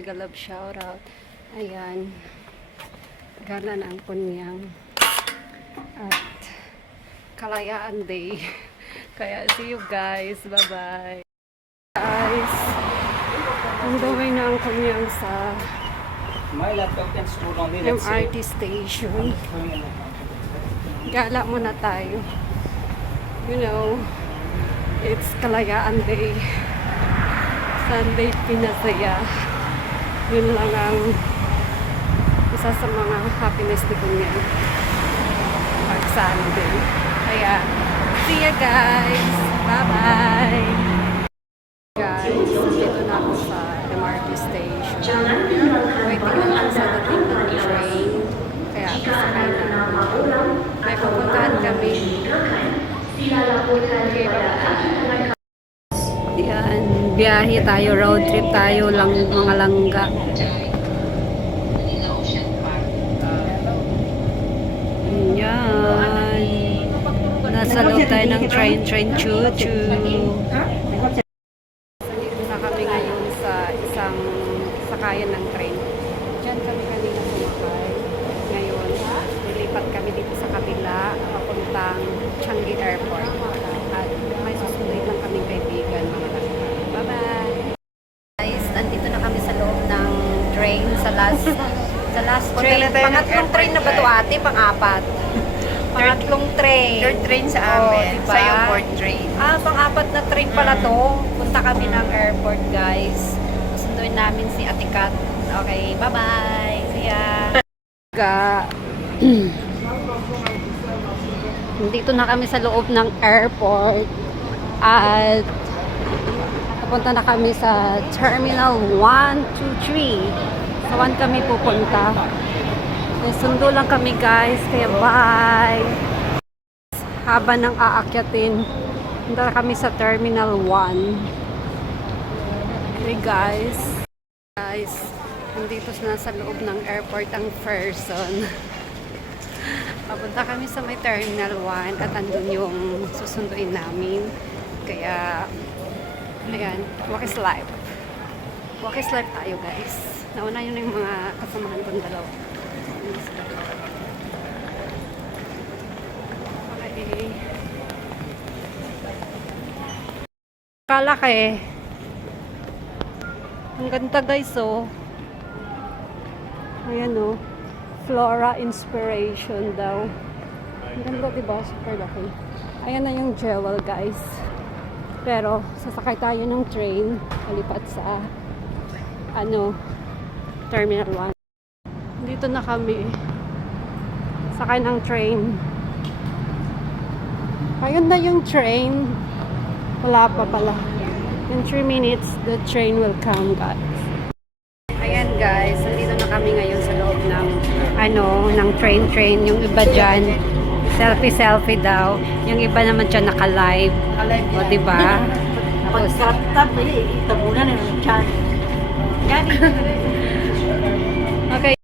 mega love shoutout. Ayan. Gala ng kunyang. At Kalayaan Day. Kaya see you guys. Bye-bye. Guys, ang gawin na ang kunyang sa MRT station. Gala muna tayo. You know, it's Kalayaan Day. Sunday pinasaya. Yun lang ang isa sa mga happiness ni Kunya pag Sunday. Kaya, see ya guys! Bye-bye! Guys, dito na ako sa MRT station. Waiting lang sa dating ng train. Kaya, sakay na. May pupuntahan kami. Okay, bye-bye! Yan, biyahe tayo, road trip tayo, lang mga langga. Yan. Nasa loob tayo ng train choo-choo. Dito na kami ngayon sa isang sakayan ng train. Diyan kami kanina sumakay. Ngayon, lilipat kami dito sa kabila, papuntang Changi Airport. At may susunod lang kaming kaibigan, mga langga. Bye-bye! Guys, nandito na kami sa loob ng train, sa last train. Pangatlong train na ba ito ate? Pang-apat. Pangatlong train. Third train sa amin. Diba? Sa'yo, fourth train. Pang-apat na train pala to. Punta kami ng airport, guys. Susunduin namin si Ate Kat. Okay, bye-bye. See ya. Dito na kami sa loob ng airport. At pupunta na kami sa Terminal 1, 2, 3. Sa 1 kami pupunta. Sundo lang kami guys. Kaya bye! Haba ng aakyatin. Punta kami sa Terminal 1. Okay guys. Guys, nandito na sa loob ng airport ang person. Papunta kami sa may Terminal 1 at andun yung susunduin namin. Kaya, ayan, walk is life. Walk is life tayo guys. Nauna yun yung mga kasamahan kong dalawa. Okay. Kalaki. Ang ganda guys oh. Ayan oh. Flora Inspiration daw. Ang ganda diba? Super laki. Ayan na yung Jewel guys. Pero sasakay tayo ng train. Kalipat sa Terminal 1. Dito na kami. Sakay ng train. Ayun na yung train. Wala pa pala. In 3 minutes, the train will come, guys. Ayan, guys. Nandito na kami ngayon sa loob ng, ng train. Yung iba dyan, selfie daw. Yung iba naman dyan naka-live. O, diba? Tapos, okay,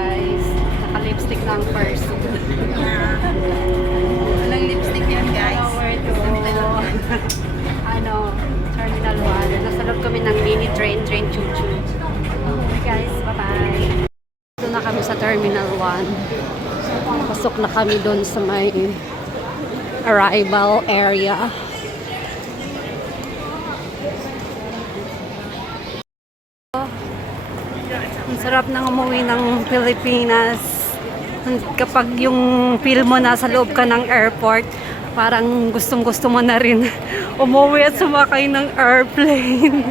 guys. Naka-lipstick na ang person. Walang lipstick yan, guys. Where to? Terminal 1. Nasa loob kami ng mini train choo-choo. Okay guys, bye-bye. Dito na kami sa Terminal 1. Pasok na kami doon sa may arrival area. Ang sarap nang umuwi ng Pilipinas. Kapag yung feel mo nasa loob ka ng airport, parang gustong-gusto mo na rin umuwi at sumakay ng airplane.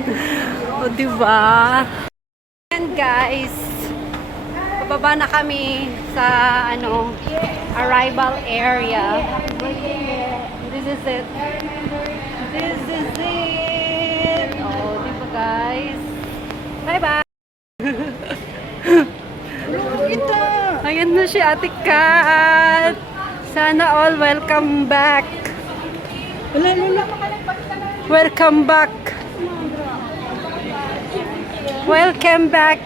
O, diba? And guys, pababa na kami sa, arrival area. This is it. This is it. Oh, diba guys? Bye-bye! Ayan na si Ate Kat. Sana all welcome back. Welcome back. Welcome back.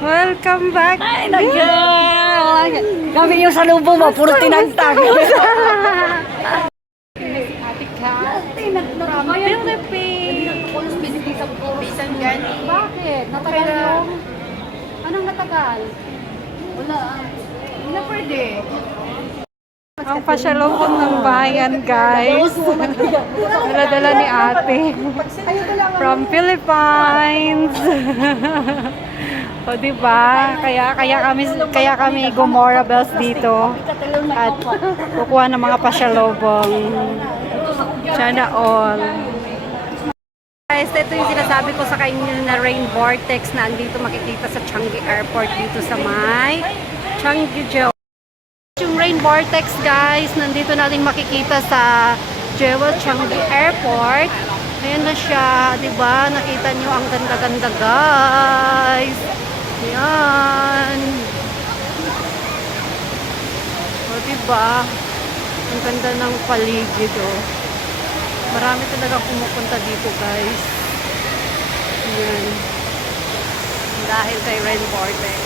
Welcome back. Ay, kami yung salubong mo, puro tinagtag. Si Ate Kat from Philippines. Minsan gani. Bakit? Natagal yung... Anong natagal? Wala. Hindi na pwede. Ang pasyalubong ng bayan, guys. Dala-dala ni ate. From Philippines. O, diba? Kaya kami Gomora Bells dito. At kukuha ng mga pasyalubong. Sana all. Guys, ito yung sinasabi ko sa kanyo na rain vortex na andito makikita sa Changi Airport dito sa may Changi Jewel. Yung rain vortex, guys, nandito natin makikita sa Jewel Changi Airport. Ayan na siya, 'di ba? Nakita niyo ang ganda-ganda, guys. Ayan. O, 'di ba? Ang ganda ng paligid, oh. Marami talaga pumupunta dito, guys. Ayan. Dahil kay rain vortex.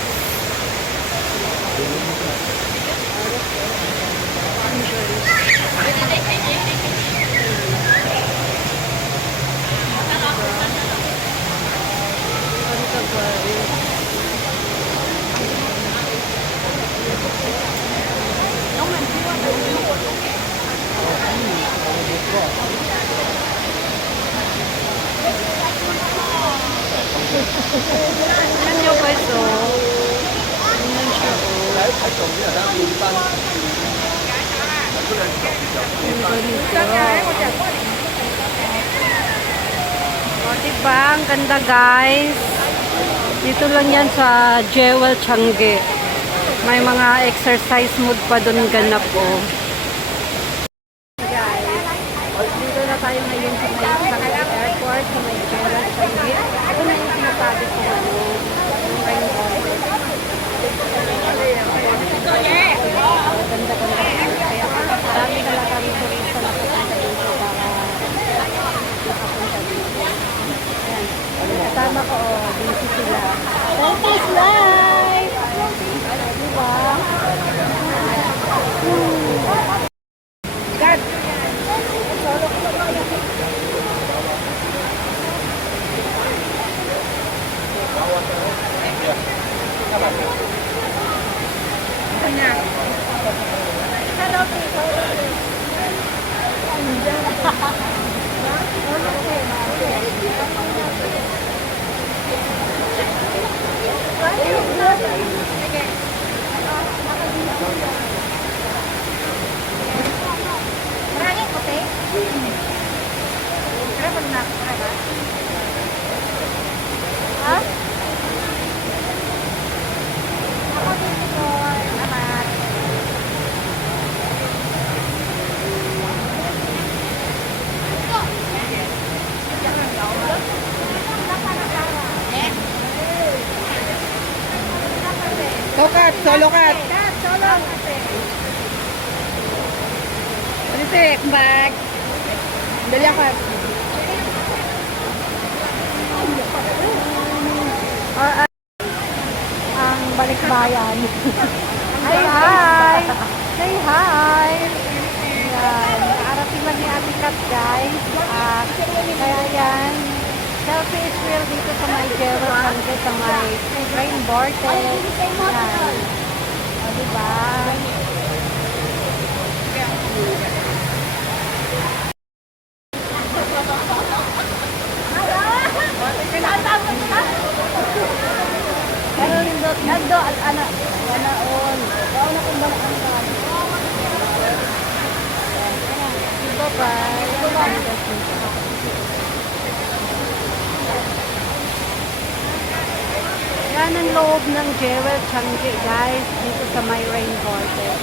Tignan nyo guys, oh. Tignan siya, oh. O, diba? Ang ganda, guys. Dito lang yan sa Jewel Changi. May mga exercise mood pa doon ganap, oh. Guys, dito na tayo ngayon sa may Changi Airport, sa may Jewel Changi. Ito na yung sinasabi ko, ano, yung rain vortex. Ganda-ganda. Kaya marami talaga rin turista na pupunta dito para makapunta dito. Ayan. Kasama ko, oh, busy sila. Selfies live! Diba? God! Maraming puti? Kenapa na? Ha? Ako dito po. Salamat. Tokat, solo kat. Solo. Dito, bag. Dali ako. Or ang balikbayan. Hi, hi! Say hi! Yan. Nakarating lang ni Ate Kat, guys. Kaya yan. Selfie is real dito sa may Jewel Changi, sa may rain vortex. Yan. O, diba? Nando at anak. Wanaon. Wala kong balakan. Bye-bye. Yan ang loob ng Jewel Changi, guys, dito sa may rain vortex.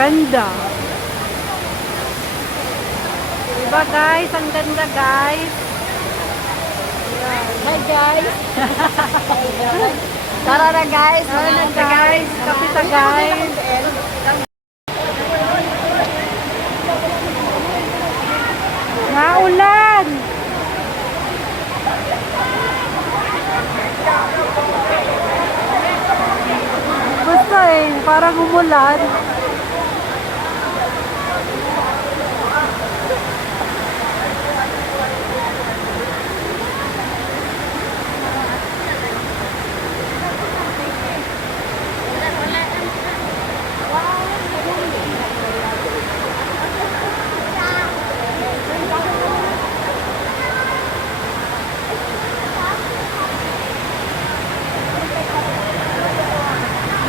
Ganda. Diba guys? Ang ganda guys. Hi guys! Tara na guys! Tara na guys. Kapita guys. Parang umulan.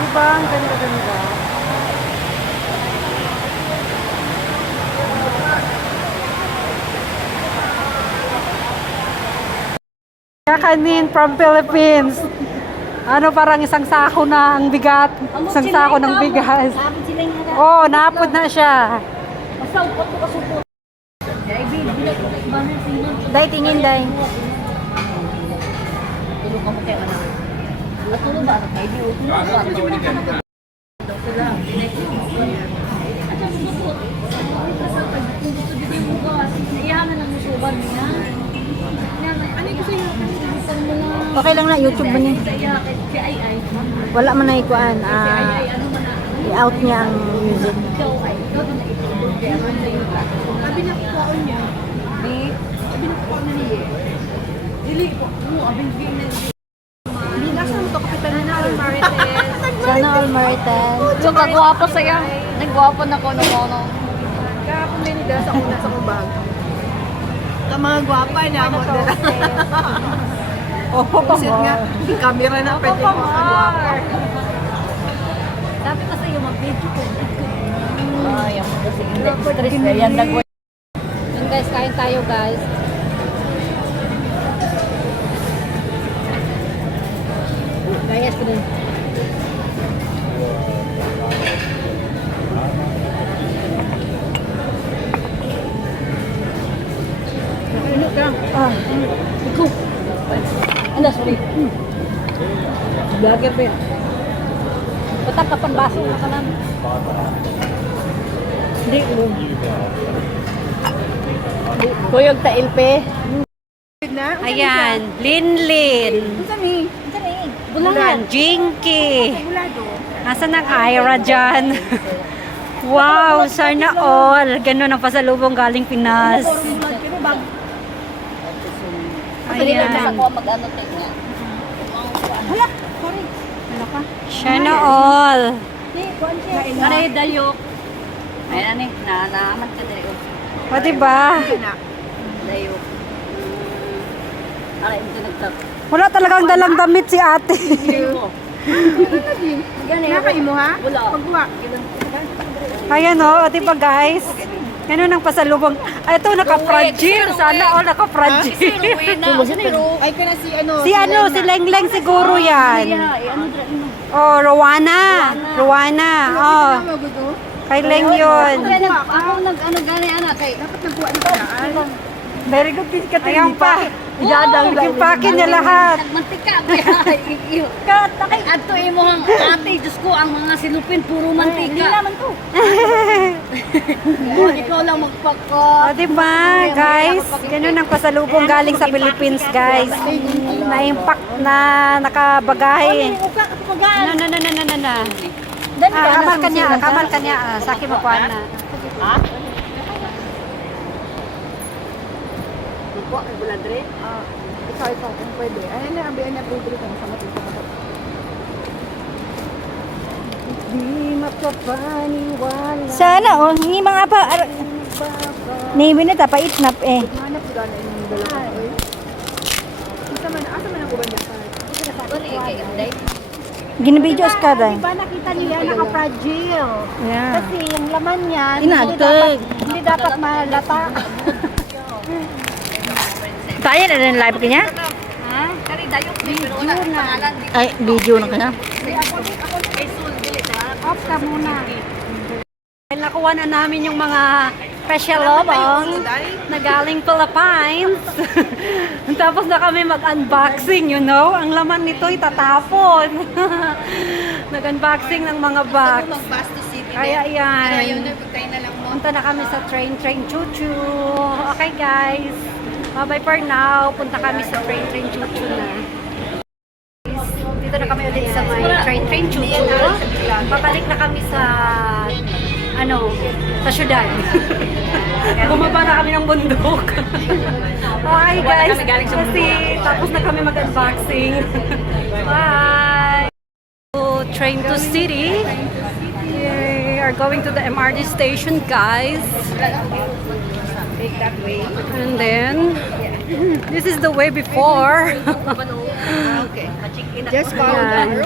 Diba? Ang ganda-ganda. Kakanin from Philippines. Ano, parang isang sako na ang bigat. Isang sako ng bigas. Oh, napod na siya. Day, tingin, day. Okay lang na YouTube mo niya. Wala man na ikuan. I-out niya ang music. Sana all Marites. So, kagwapo sa'yo. Nagwapo na ko nung ano. Kahapon din nila sa una sa kubag. Ka mga gwapa niya mo. Oh, Kasi nga, yung camera na pwede mo sa gwapa. Sabi ko sa'yo, mag-video ko. Ay, ako kasi hindi. Stress na yan. Yun guys, kain tayo guys. Gayas ko din. Ano, sorry. Vlogger ba yan? Batak ka pang baso na ka lang. Hindi, Kuyog ta ilpe. ayan, Linlin. Bulangan, Jinky. Nasaan ang Ira dyan? Wow, sana all. Ganun ang pasalubong galing Pinas. Ayan. Ayan. Ako mag-ano tayo nga. Sana all. Aray, dayok. Ayan, ani. Naaman ka dali. O, diba? Dayok. Aray, ito nagtap. Wala talagang dalang damit si ate. Nakaimo ha? Wala. Pagwa. Ayan o, diba guys? Ganun ang pasalubong. Ay, ito, naka-fragile. Sana all naka-fragile. Ay, ka na si ano. Si ano, si Lengleng siguro yan. Oh, Rowana. Rowana. Oh, kay Leng yun. Ako nag-ano gani anak kay Dapat nagkuha na paraan. Very good din ka. Ayan pa. Ipakin niya lahat. Nagmantika ba yan? Katakay adto imo ang ate, Diyos ko, ang mga silupin puro mantika. Hindi naman to. Ikaw lang magpako. O, diba, guys? Ganun ang pasalubong galing sa Philippines, guys. Na-impact na nakabagay. Na. Kamal kanya. Sa akin mo pa na. Ha? Kuha kay buladre. Ikaw, kung pwede. Ano na, ang biyan na pwede kang sa matito. Di mapapaniwala. Sana oh, ni mga pa ni binita pa itnap eh. Hanap ko na yung dalawa. Asa man ang uban niya? Ginabidyo's ka ba? Diba nakita nila naka-fragile? Yeah. Kasi yung laman niya, Inagtag. hindi dapat malata. Kaya na rin live kanya? Ha? Kari dayok pero wala pangalan. Ay, video na kanya. Kay Sul dili ta. Off ka muna. Nakuha na namin yung mga special lobong na galing Philippines. Tapos na kami mag-unboxing, you know. Ang laman nito itatapon. Nag-unboxing ng mga box. Magbasto city. Kaya yan. Ayun na pagkain na lang mo. Punta na kami sa train chuchu. Okay guys. Bye-bye for now. Punta kami sa train chuchu na. Dito na kami ulit sa may train chuchu. Babalik na kami sa sa syudad. Bumaba na kami ng bundok. Hi guys, kasi tapos na kami mag-unboxing. Bye! So, train to city. We are going to the MRT station, guys. Take that way. And then, this is the way before. Okay. Just follow the arrow.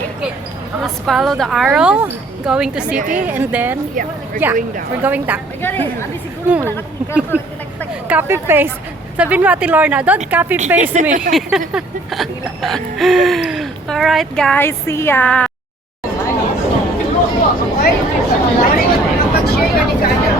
Just follow the arrow, going to city, and then, Yeah, we're going down. we're going down. Copy paste. Sabihin mo, Ate Lorna, don't copy paste me. Alright guys, see ya. Kapag share ka ni Kanya.